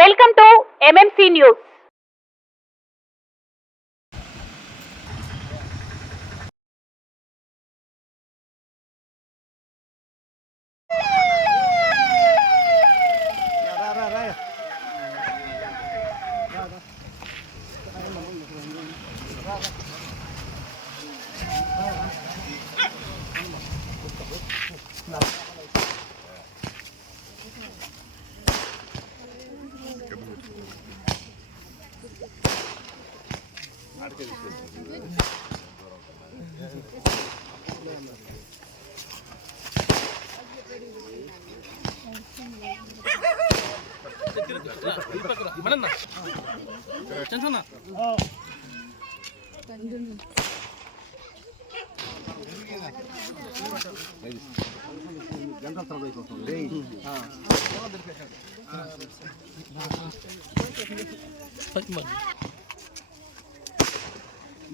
Welcome to MMC news.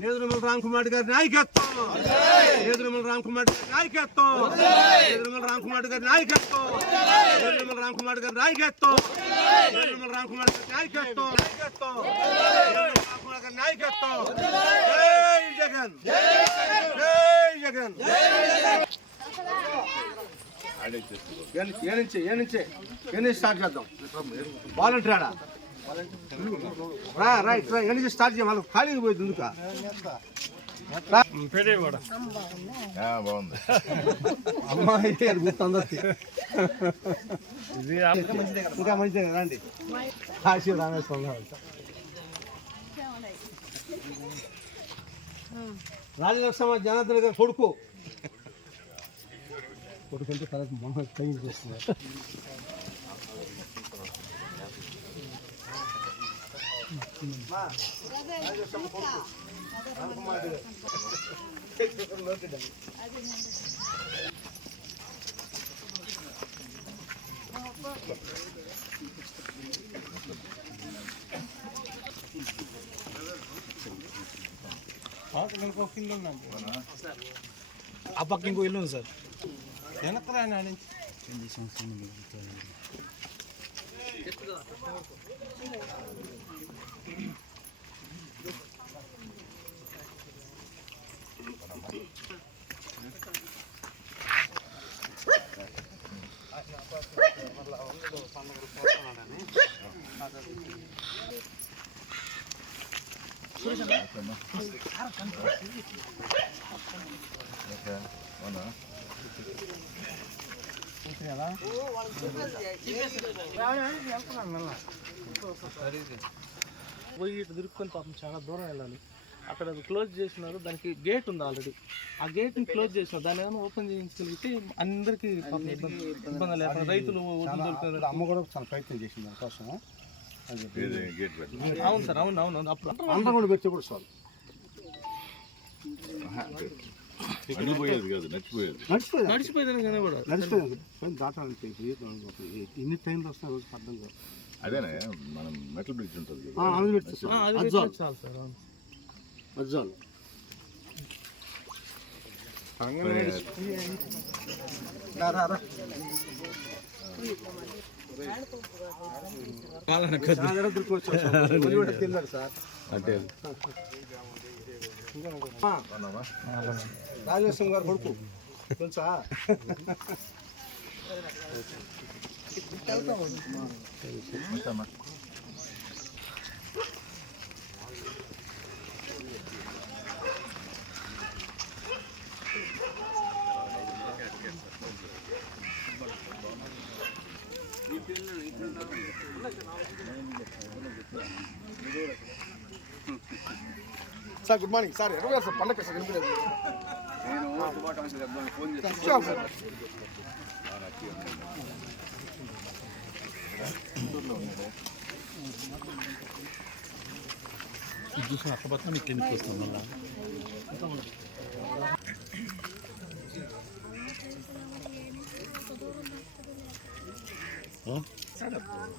Nedurumalli Ramkumar గారి నాయకత్వం, నేదురుమల రామకుమార్ గారి నాయకత్వం, నేదురుమల రామకుమార్ గారి నాయకత్వం, నేదురుమల రామకుమార్ గారి నాయకత్వం, నేదురుమల రామకుమార్ గారి నాయకత్వం, నాయకత్వం, రామకుమార్ గారి నాయకత్వం. జై జగన్, జై జగన్. ఏ నుంచి స్టార్ట్ చేద్దాం? వాలంటీరా రైట్ రైట్ ఎన్ని స్టార్ట్ చేయాలి? వాళ్ళకి ఖాళీగా పోయింది ఎందుక? బాగుంది అమ్మాయి గుర్తుందరికి ఇంకా మంచిదే రండి. కాశీ రామేశ్వరం రాజలక్ష్మ జనార్దన్ గారు కొడుకు కొడుకుంటే తర్వాత మొహం క్లీన్ చేస్తున్నారు. ఆ పక్క ఇంకో ఇల్లు ఉంది సార్. వెనకరా పోయి ఇటు తిరుక్కొని పాపం చాలా దూరం వెళ్ళాలి. అక్కడ క్లోజ్ చేసినారు, దానికి గేట్ ఉంది ఆల్రెడీ. ఆ గేట్ని క్లోజ్ చేసినారు, దాన్ని ఏమైనా ఓపెన్ చేయించగలిగితే అందరికీ ఇబ్బంది లేకుండా రైతులు అమ్మ కూడా చాలా ప్రయత్నం చేసింది దానికోసం. అవును సార్, అవును అవును. అప్పుడు అంతా కూడా పెట్టి కూడా సార్ నడిచిపోయేదాన్ని కానీ కూడా నడిచిపోయింది దాటాలంటే ఎన్ని టైంలో వస్తాయి రోజు అర్థం కాదు. అదేనే మనం మెటల్ బ్రిడ్జ్ ఉంటుంది అజ్జాలు తిన్నాడు సార్. అంటే రాజేశ్వరం గారు కొడుకు తెలుసా? Sir good morning sir. ఎక్కడ సార్ పండగ సార్ కనిపించలేదు. చూసిన అక్కబత్తా మీకు క్లినిక్ వస్తాం మళ్ళా.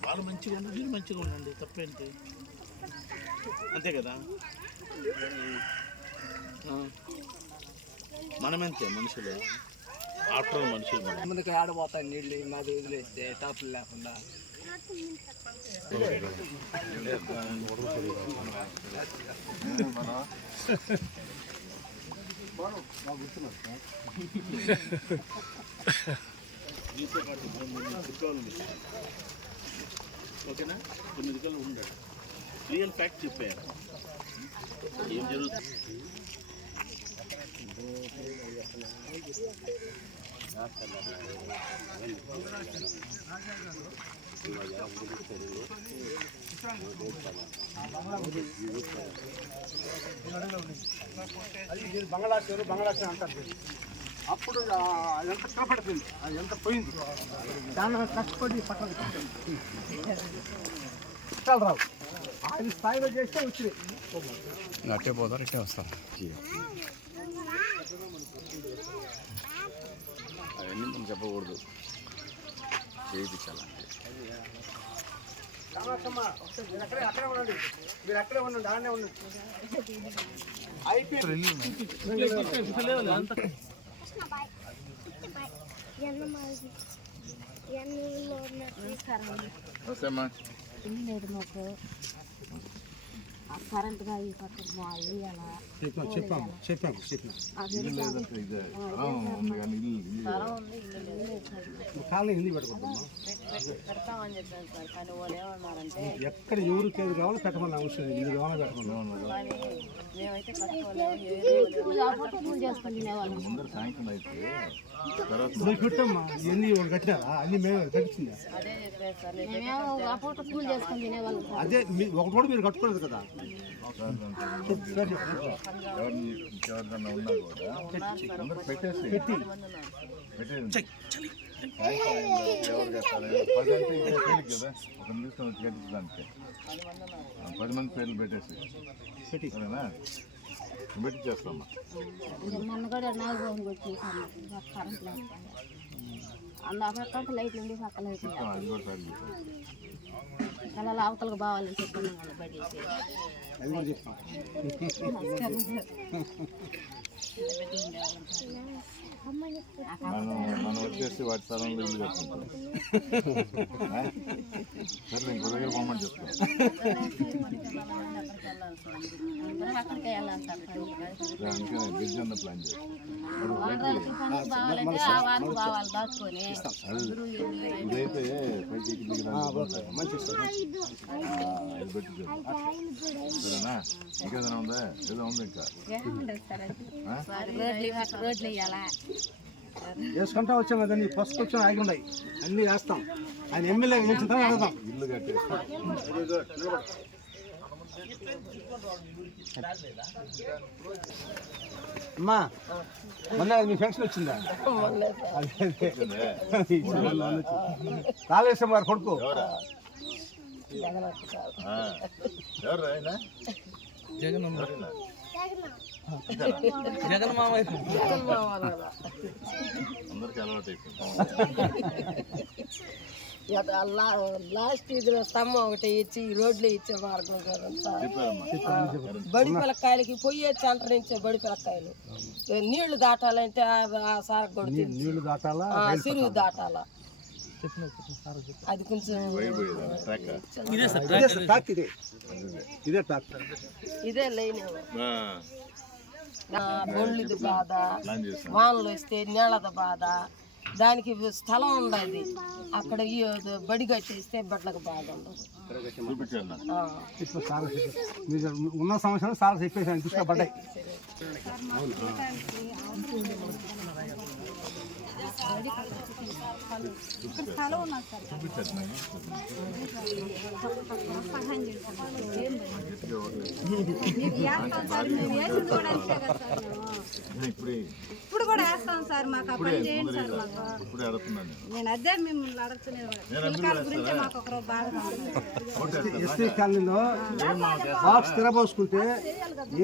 వాళ్ళు మంచిగా ఉండి మీరు మంచిగా ఉండండి, తప్పేంటి? అంతే కదా. మనమెంతే మనుషులు, ఆఫ్టర్ మనుషులు. ముందుకు ఆడబోతాయి నీళ్ళు మాది వదిలేస్తే టాపులు లేకుండా ఓకేనా 9 కల్లా ఉండాలి. రియల్ ఫ్యాక్ట్ చెప్పారు ఏం జరుగుతుంది. బంగ్లాదేశ్ అంటారు. అప్పుడు ఎంత కనపడుతుంది, అది ఎంత పోయింది, చాలా కష్టపడి పక్కన కష్టాలు రావు. అది స్థాయిలో చేస్తే వచ్చినాయి. అట్టే పోతారు ఇట్టే వస్తారు. అవన్నీ మనం చెప్పకూడదు, చేయించాలి. అక్కడే ఉండండి, మీరు అక్కడే ఉండండి, ఆడనే ఉండండి. వస్తామా కరెంట్గా ఈ పక్కన అలా చెప్పాము కాలనీ హిందీ పెట్టుకుంటామా, పెడతామని చెప్పాను సార్. కానీ వాళ్ళు ఏమన్నారంటే ఎక్కడ ఎవరికి ఏది కావాలో పెట్టమని అవసరం లేదు, ఇది కావాలో పెట్టమని. మేమైతే పూజ చేసుకొని తినేవాళ్ళం. ముందర సాయంత్రం అయితే తర్వాత నువ్వు పెట్టమ్మా, ఇవన్నీ వాళ్ళు కట్టినారా, అన్ని మేము కట్టించిందా? అదే చెప్పారు సార్. మేము ఆ పూట పూజ చేసుకొని తినేవాళ్ళం సార్. అదే ఒక కూడా మీరు కట్టుకోలేదు కదా. ఎవరికన్నా ఉన్నా కూడా అందరూ పెట్టేసి పెట్టేసి ఎవరు కట్టాలి 10 అంటే ఇంకా తేలిక కదా, ఒక నిమిషం వచ్చి కట్టించడానికి 10 మంది పేర్లు పెట్టేసి సరేనా పెట్టి చేస్తామా. మొన్న కూడా నాగబాబుకి వచ్చేసాను కరెంట్ లేకపోతే పక్కన లైట్లు ఉండి పక్క లైట్లు అది కూడా సరి చేస్తాం. కళలు అవతలకు బావాలని చెప్పుకున్నాం వాళ్ళు బయట అది కూడా చెప్తాం. మనం వచ్చేసి వాటి స్థలంలో ఇల్లు కట్టుకుంటాం. సరే ఇంకో దగ్గర పోమని చెప్తాం. అక్కడికి వెళ్ళాలి సార్. అందుకే బ్రిడ్జ్ అన్న ప్లాన్ చేస్తాం. బావాలంటే ఆ వాళ్ళు బావాలి దాచుకొని ఇదైతే పైకి ఇది పెట్టి సరేనా. ఇంకేదైనా ఉందా? ఏదో ఉంది ఇంకా రోడ్లు వేయాలా వేసుకుంటా వచ్చాం కదా, నీ ఫస్ట్ వచ్చాం ఆగి ఉన్నాయి, అన్నీ వేస్తాం. ఆయన ఎమ్మెల్యే గెలిచిన అడదాం. ఇల్లు కట్టేస్తాం. అమ్మా మొన్న మీ ఫంక్షన్ వచ్చిందా? కాళేశ్వరం గారు కొడుకు. ఎవరు ఆయన? జగన్ అందరికీ అలవాటు అయిపోయింది. లాస్ట్ ఇదిలో స్తంభం ఒకటి ఇచ్చి రోడ్లు ఇచ్చే మార్గం కదంతా. చెప్పారమ్మా. బడి పిల్లకాయలకి పొయ్యే సెంటర్ నుంచే బడి పిల్లకాయలు నీళ్లు దాటాలంటే నీళ్లు దాటాలా, సిరుగు దాటాలా, అది కొంచెం ఇదే ట్రాక్టర్, ఇదే లైన్. బొండ్లది బాధ, వానలు వస్తే నీళ్ళద బాధ, దానికి స్థలం ఉండదు. అక్కడ బడి కట్టేస్తే బట్టలకు బాధ ఉండదు. ఇప్పుడు సార్ ఉన్న సంవత్సరం సార్ చెప్పేసి తీసుకోబడ్డాయి. ఇప్పుడు కూడా వేస్తాం సార్. మాకు ఆ పని చేయండి సార్. మాకు ఇప్పుడే అడుగుతున్నాను. నేను అదే మిమ్మల్ని అడుగుతున్నాను. పిల్లకాయల గురించి మాకు ఒకరు బాగా ఎస్టీ కాలనీలో బాక్స్ తిరబోసుకుంటే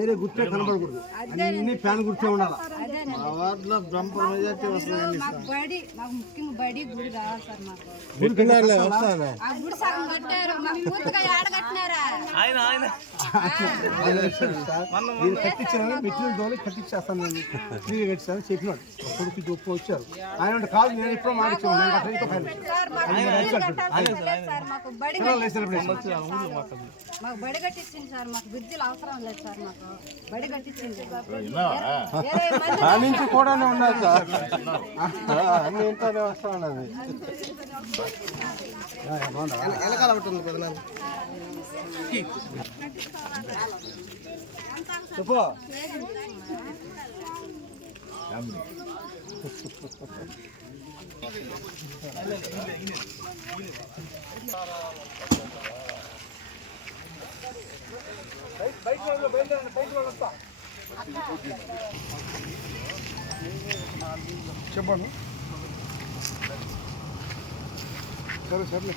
ఏరే గుర్తే కనబడకూడదు, అన్ని ఫ్యాన్ గుర్తే ఉండాలి. మాకు బడి, మాకు ముఖ్యంగా బడి గుడి కావాలి సార్. మాకు గుడి ఆ గుడి సగం కట్టారు, మాకు పూర్తిగా ఏడ కట్టినారా? ఆయన ఆయన నేను కట్టించాను మెటీరియల్ దోని కట్టించేస్తాను నేను ఫ్రీగా కట్టిస్తాను చెప్పినాడు కొడుకు ఒప్పు వచ్చారు ఆయన కాదు నేను ఎప్పుడో మాట్లాడుతున్నాను నేను అట్లా ఇంకో ఫైల్ మాకు బడి కట్టించింది సార్, మాకు బ్రిడ్జిలు అవసరం లేదు సార్, మాకు బడి కట్టించింది. ఆ నుంచి కూడా ఉన్నది సార్, అన్ని ఇంట్లోనే వస్తా ఉన్నది. చెప్పు చెప్పండి. సరే సర్లే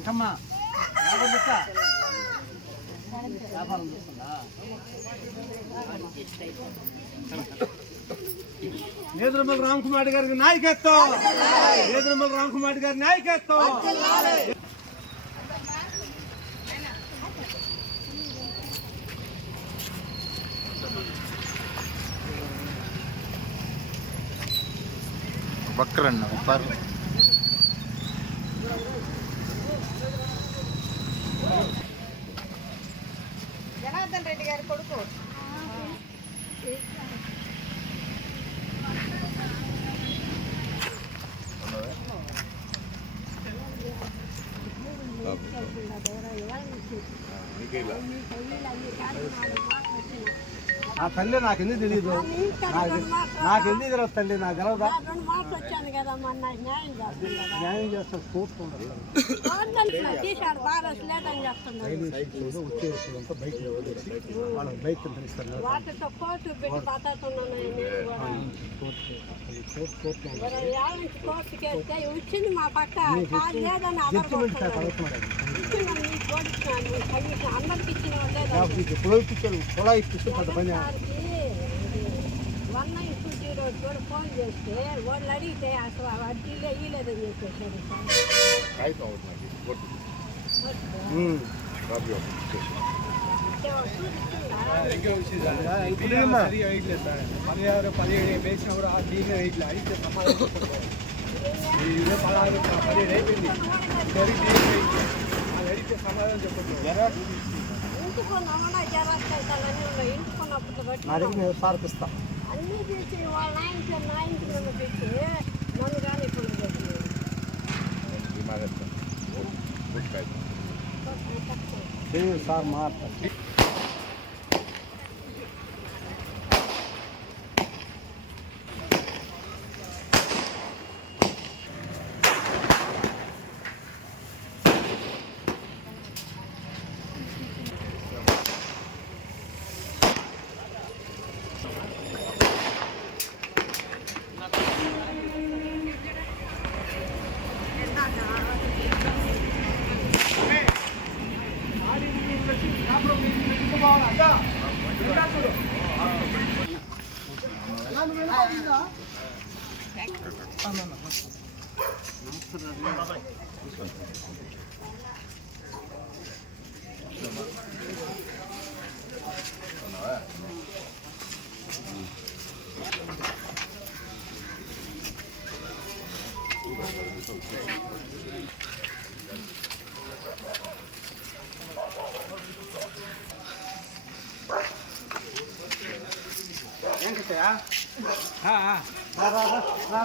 ఇంకమ్మా వ్యాపారం చేస్తుందా? నేదురుమల రామకుమార్ గారికి నాయకత్వం, నేదురుమల రామకుమార్ గారి నాయకత్వం. బక్కరన్న సార్ జనార్దన్ రెడ్డి గారి కొడుకు. ఆ తల్లి నాకెందుకు తెలియదు, నాకెందుకు తెలియదు తల్లి, నాకు తెలవదా? వచ్చాను కదా మొన్న న్యాయం చేస్తాను, న్యాయం చేస్తారు కోర్టు తీసాడు బాగా లేదని చెప్తున్నాను. వచ్చేదంతా బైక్ వాళ్ళకి బైక్ ఎంత ఇస్తారు, వాటితో కోర్టు పెట్టి మాట్లాడుతున్నాను. కోర్టుకి వేస్తే వచ్చింది మా పక్క కాదు లేదని అందరికి ఇచ్చిన పొలా ఇప్పిస్తూ పెద్ద పని. 1920 కూడా ఫోన్ చేస్తే వాళ్ళు అడిగితే అసలు వడ్డీలే ఇవ్వలేదని చెప్పేసారు. ఇంటికొన్నా జరాన్ని ఇంటికొన్నప్పుడు పార్పిస్తా అన్నీ చేసి వాళ్ళ నాయనకి పెట్టి నన్ను కానీ ఇప్పుడు సార్ మాట్లాడు. రా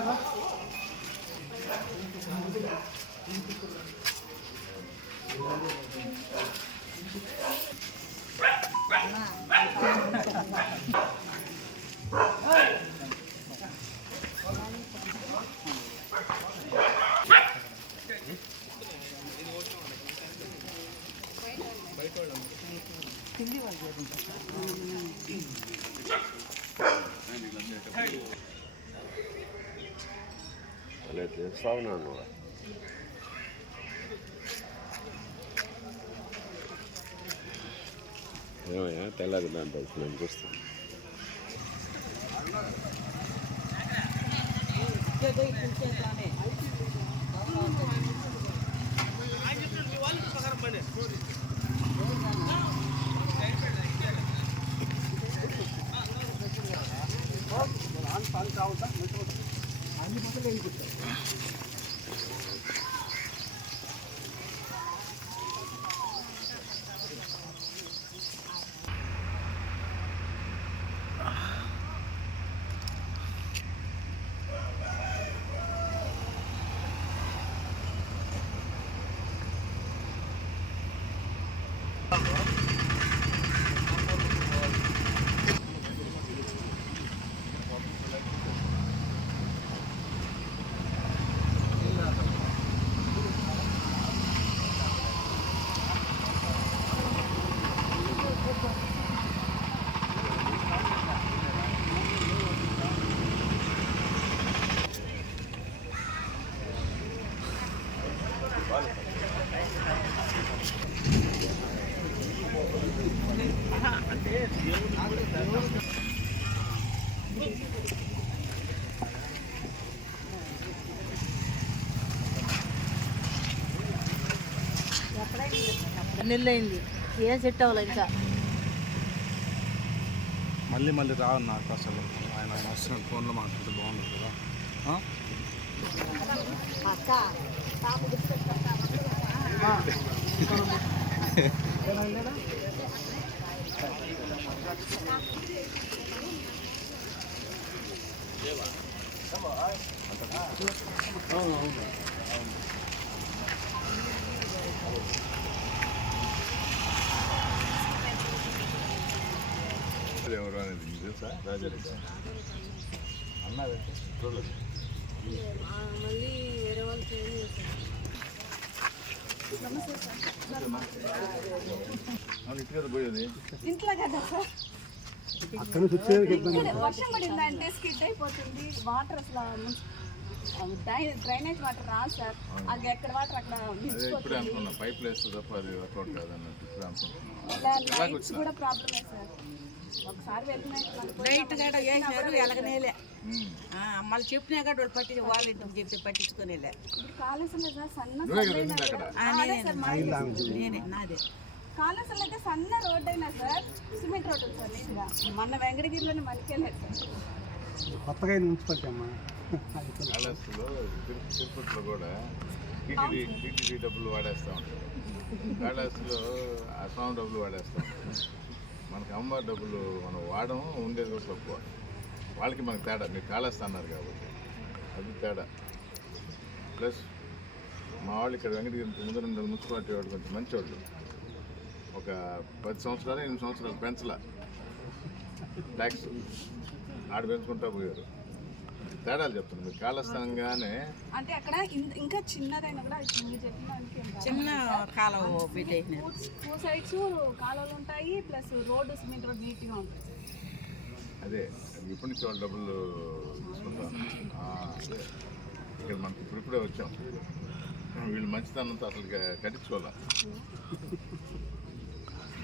ఏమయ్యా తెల్లది దాంట్లో నేను చూస్తాను. నెల్లయింది ఏం సెట్ అవ్వాలి ఇంకా. మళ్ళీ రావు నాకు అసలు ఆయన వస్తున్న ఫోన్లో మాట్లాడితే బాగుంది కదా. ఎవరు అనేది తెలుసా? రాజారెడ్డి అన్నది చూడలేదు. మళ్ళీ వేరే వాళ్ళు ఇంటికి పోయేది ఇంట్లో కదా సార్, అక్కడ నుంచి వచ్చేది ఇబ్బంది. వర్షం పడిందంటే స్కిడ్ అయిపోతుంది. వాటర్ అసలు డ్రైనేజ్ వాటర్ రాదు సార్. అది ఎక్కడ వాటర్ అక్కడ అదే ఇప్పుడే అనుకున్నా పైపులు వేస్తే తప్ప అది వర్కౌట్ కాదన్నట్టు ఇప్పుడు అనుకున్నా. లైట్స్ కూడా ప్రాబ్లమే సార్. ఒకసారి లైట్ గడ వేసినారు ఎలగనేలే, మళ్ళీ చెప్పినా కూడా వాళ్ళు పట్టి వాళ్ళు ఇంటికి చెప్తే పట్టించుకునేలే. కాళేశ్వరం సార్ సన్న నువ్వే కదా ఉంది అక్కడ. నేనే నాదే కాళేశ్వరం అయితే సన్న రోడ్ అయినా సార్, సిమెంట్ రోడ్ సార్. నీట్గా మొన్న వెంకటగిరిలోనే మనకెళ్ళారు సార్. కొత్తగా మున్సిపాలిటీ అమ్మా. కాళహస్తిలో తిరుపతిలో కూడా టీటీడీ డబ్బులు వాడేస్తూ ఉంటారు. కాళహస్తిలో ఆ స్వామి డబ్బులు వాడేస్తూ ఉంటారు. మనకి అమ్మవారి డబ్బులు మనం వాడడం ఉండేది కూడా తక్కువ. వాళ్ళకి మనకి తేడా. మీరు కాళహస్తి అన్నారు కాబట్టి అది తేడా. ప్లస్ మా వాళ్ళు ఇక్కడ వెంకటగిరి ముందు రెండు మున్సిపాలిటీ వాళ్ళు కొంచెం మంచి వాళ్ళు. ఒక 10 సంవత్సరాలు 8 సంవత్సరాలు పెంచలా ట్యాక్స్ ఆడ పెంచుకుంటా పోయారు. తేడాలు చెప్తున్నాను. మీరు కాళస్థానంగానే అంటే అక్కడ ఇంకా చిన్నదైనా కూడా మీరు చెప్పిన చిన్న కాలువ పెట్టేసిన 2 సైడ్స్ కాలువలు ఉంటాయి, ప్లస్ రోడ్డు సిమెంట్ రోడ్ నీట్గా ఉంటుంది. అదే ఇప్పటి నుంచి వాళ్ళు డబ్బులు తీసుకుంటాం. అదే ఇక్కడ మనకి ఇప్పుడిప్పుడే వచ్చాం. వీళ్ళు మంచితనంతో అసలు కట్టించుకోవాలా.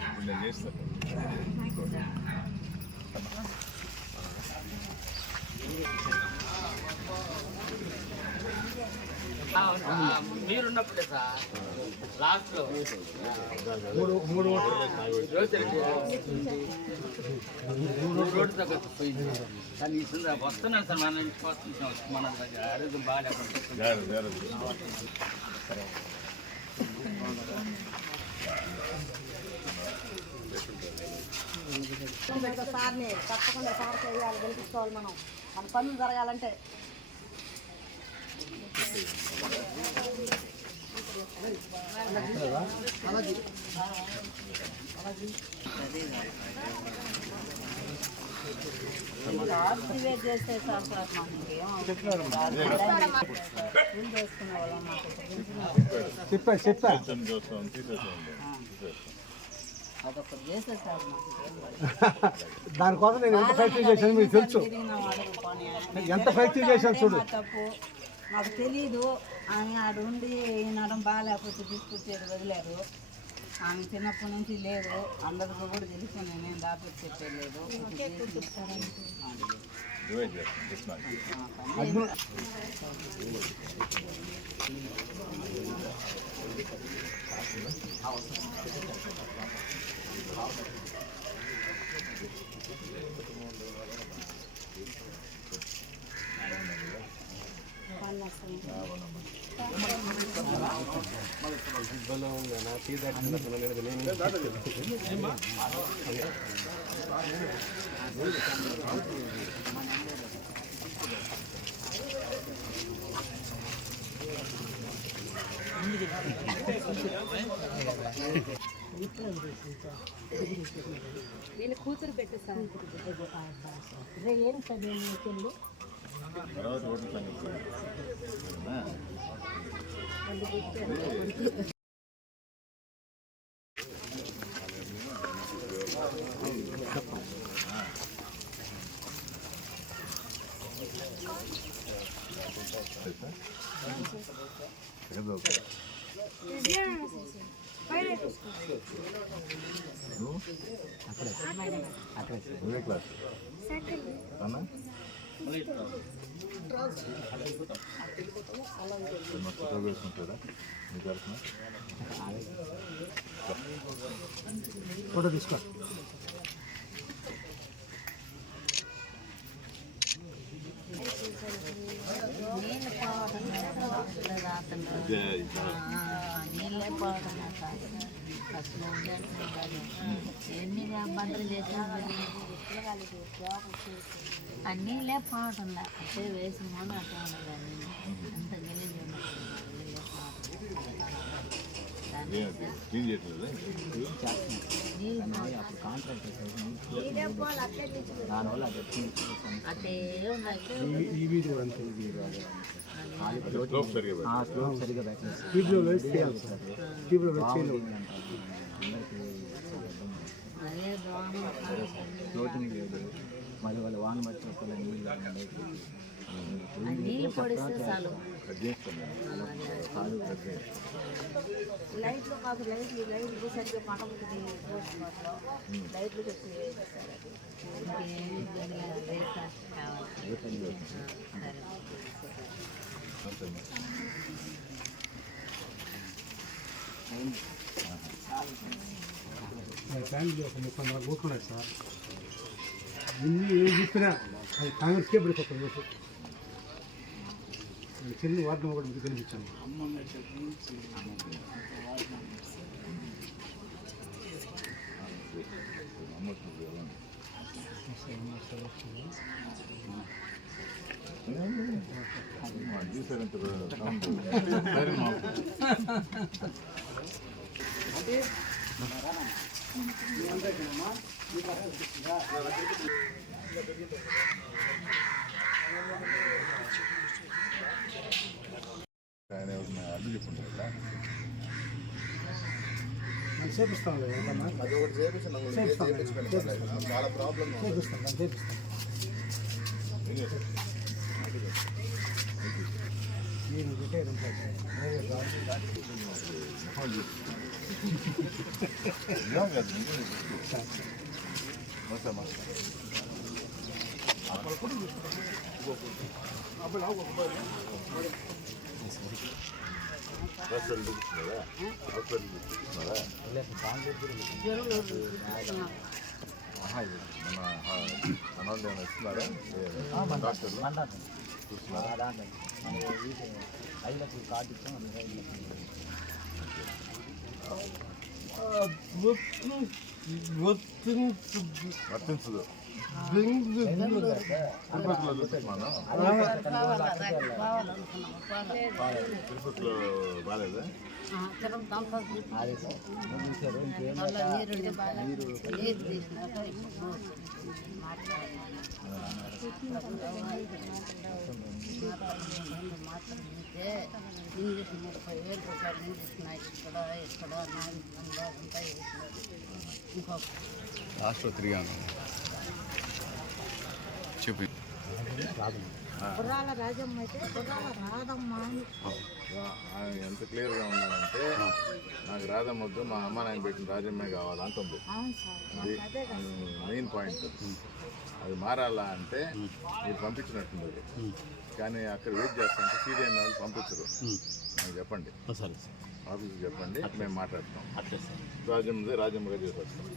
ఇప్పుడు నేను చేస్తాను. మీరున్నప్పుడే సార్ లాస్ట్లో మూడు రోడ్డు దగ్గర పోయింది. కానీ ఇప్పుడు వస్తున్నాను సార్ మన ఇంటికి వస్తున్నాం. మన దగ్గర ఆరోగ్యం బాగాలేకుండా సార్ని తప్పకుండా సార్ చేయాలి, గెలిపించుకోవాలి. మనం మన పనులు జరగాలంటే చేస్తే సార్ చెప్పా చూస్తాం తీసేసాం. అదొకటి చేస్తే సార్ మాకు దానికోసం నేను ఎంత ప్రయత్నం చేశాను మీకు తెలుసు. ఎంత ప్రయత్నం చేశాను చూడు. తప్పు మాకు తెలీదు అని ఆడు ఉండి నడం బాగాలేకపోతే తీసుకొచ్చేది వదిలేరు. ఆమె చిన్నప్పటి నుంచి లేదు, అందరికీ కూడా తెలుసు. నేనేం దాపి చెప్పలేదు. వీళ్ళు కూతురు పెట్టేస్తాను. ఏం చదివింది నువ్వే క్లాస్ అన్నా ఫోటో వేసుకుంటారా మీ తరఫున? ఫోటో తీసుకో. నీళ్ళే పోవడం అసలు ఎన్ని బందలు చేసినా ఆ నీళ్ళే పోవటం అంటే వేసిన మొన్న అట్లా ఉండదు. అంత గలీజ్ అట్టే అదే మళ్ళీ వాళ్ళు వాన బట్టి నీళ్ళు పొడిస్తే చాలు. లైట్లు కాదు, లైట్లు సరిగ్గా పడకపోతే లైట్లు పెట్టి వేస్తారు. ఫ్యామిలీ ఒక 30 కూర్చున్నాడు సార్. ఇన్ని ఏం చెప్పినా అది కాంగ్రెస్కే పడిపోతుంది. చిన్న వార్డు కూడా మీకు కనిపించాను. అడ్డు చెప్పుకుంటారా? చేపిస్తాను అది ఒకటి చేపించాను. చాలా ప్రాబ్లం చేపిస్తాను. నేను రిటైర్ ఇస్తున్నారా చూస్తున్నారా? వర్తించదు. తిరుపతిలో చూపిస్తున్నాను. తిరుపతిలో బాగాలేదా? నీరు చెప్తే ఇంగ్లీష్ 30,000 రూపాయలు ఇంగ్లీష్ ఇక్కడ నాలుగు ఉంటాయి. ఇంకొక ఆసుపత్రిగా చెప్పి గుర్రాల రాజమ్మ అయితే గుర్రాల రాధమ్మ అని ఎంత క్లియర్గా ఉన్నానంటే నాకు రాధమ్మ వద్దు, మా అమ్మ నాయన పెట్టిన రాజమ్మే కావాలంటుంది. అది మెయిన్ పాయింట్. అది మారాలా అంటే మీరు పంపించినట్టుంది. కానీ అక్కడ వెయిట్ చేస్తామంటే సీడీఎం వాళ్ళు పంపించరు. నాకు చెప్పండి, ఆఫీస్కి చెప్పండి, మేము మాట్లాడతాం. రాజమ్మగా చేసేస్తాం.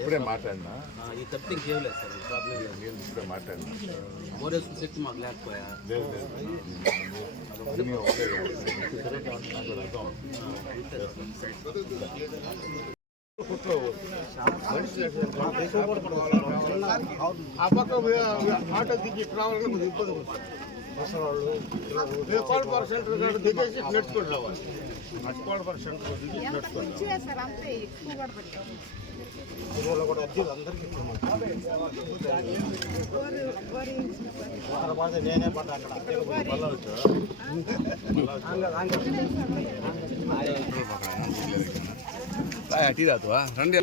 ఇప్పుడే మాట్లాడినా, ఇప్పుడే మాట్లాడినా. శక్తి మాకు లేకపోయా ఆ పక్క ఆటో దిగి రావాలని కొద్దిగా ఇబ్బంది పడుతుంది. కోల్పవర్ సెంటర్ కాడ దిగేసి నడుచుకొని రావాలి. కోల్పవర్ సెంటర్ దిగి నడుచుకొని కూడా అందరికీ నేనే పడ్డా రండి.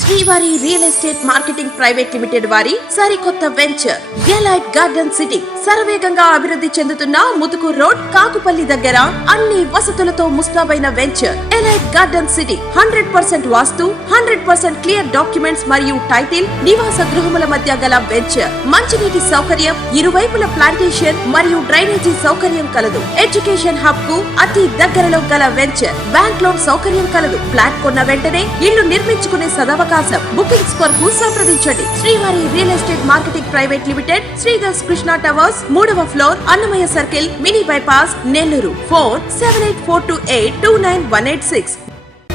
శ్రీవారి real estate marketing private limited వారి సరికొత్త వెంచర్ ఎలైట్ గార్డెన్ సిటీ శరవేగంగా అభివృద్ధి చెందుతున్న ముతుకూర్ రోడ్, కాకుపల్లి దగ్గర అన్ని వసతులతో ముస్తాబైన వెంచర్ ఎలైట్ గార్డెన్ సిటీ. 100% వాస్తు, 100% క్లియర్ డాక్యుమెంట్స్ మరియు టైటిల్, నివాస గృహముల మధ్య గల వెంచర్. మంచినీటి సౌకర్యం, ఇరువైపుల ప్లాంటేషన్ మరియు డ్రైనేజీ సౌకర్యం కలదు. ఎడ్యుకేషన్ హబ్ కు అతి దగ్గరలో గల వెంచర్. బ్యాంక్ లోన్ సౌకర్యం కలదు. ఫ్లాట్ కొన్న వెంటనే ఇల్లు నిర్మించుకునే సదవకాశం. బుకింగ్స్ కొరకు సంప్రదించండి. Srivari real estate marketing private limited, Sridhar's Krishna towers, 3వ floor, Annamayya circle, mini bypass, Nellore. Phone 7842829186.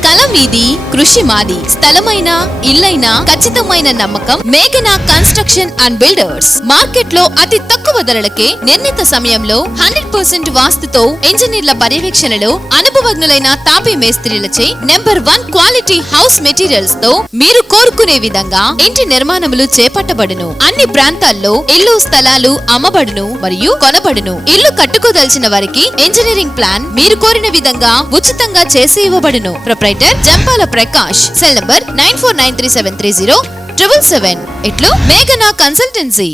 కల మీది, కృషి మాది. స్థలమైన, ఇల్లైనా ఖచ్చితమైన నమ్మకం మేఘనా కన్స్ట్రక్షన్ అండ్ బిల్డర్స్. మార్కెట్ లో అతి తక్కువ ధరలకే నిర్ణీత సమయంలో 100% వాస్తుతో, ఇంజనీర్ల పర్యవేక్షణలో అనుభవజ్ఞులైన తాపీ మేస్త్రీలచే నంబర్ 1 క్వాలిటీ హౌస్ మెటీరియల్స్ తో మీరు కోరుకునే విధంగా ఇంటి నిర్మాణములు చేపట్టబడును. అన్ని ప్రాంతాల్లో ఇల్లు స్థలాలు అమ్మబడును మరియు కొనబడును. ఇల్లు కట్టుకోదలిచిన వారికి ఇంజనీరింగ్ ప్లాన్ మీరు కోరిన విధంగా ఉచితంగా చేసి ఇవ్వబడును. Proprietor Jampala Prakash. Cell number 9493730777. ఇట్లు మేఘనా కన్సల్టెన్సీ.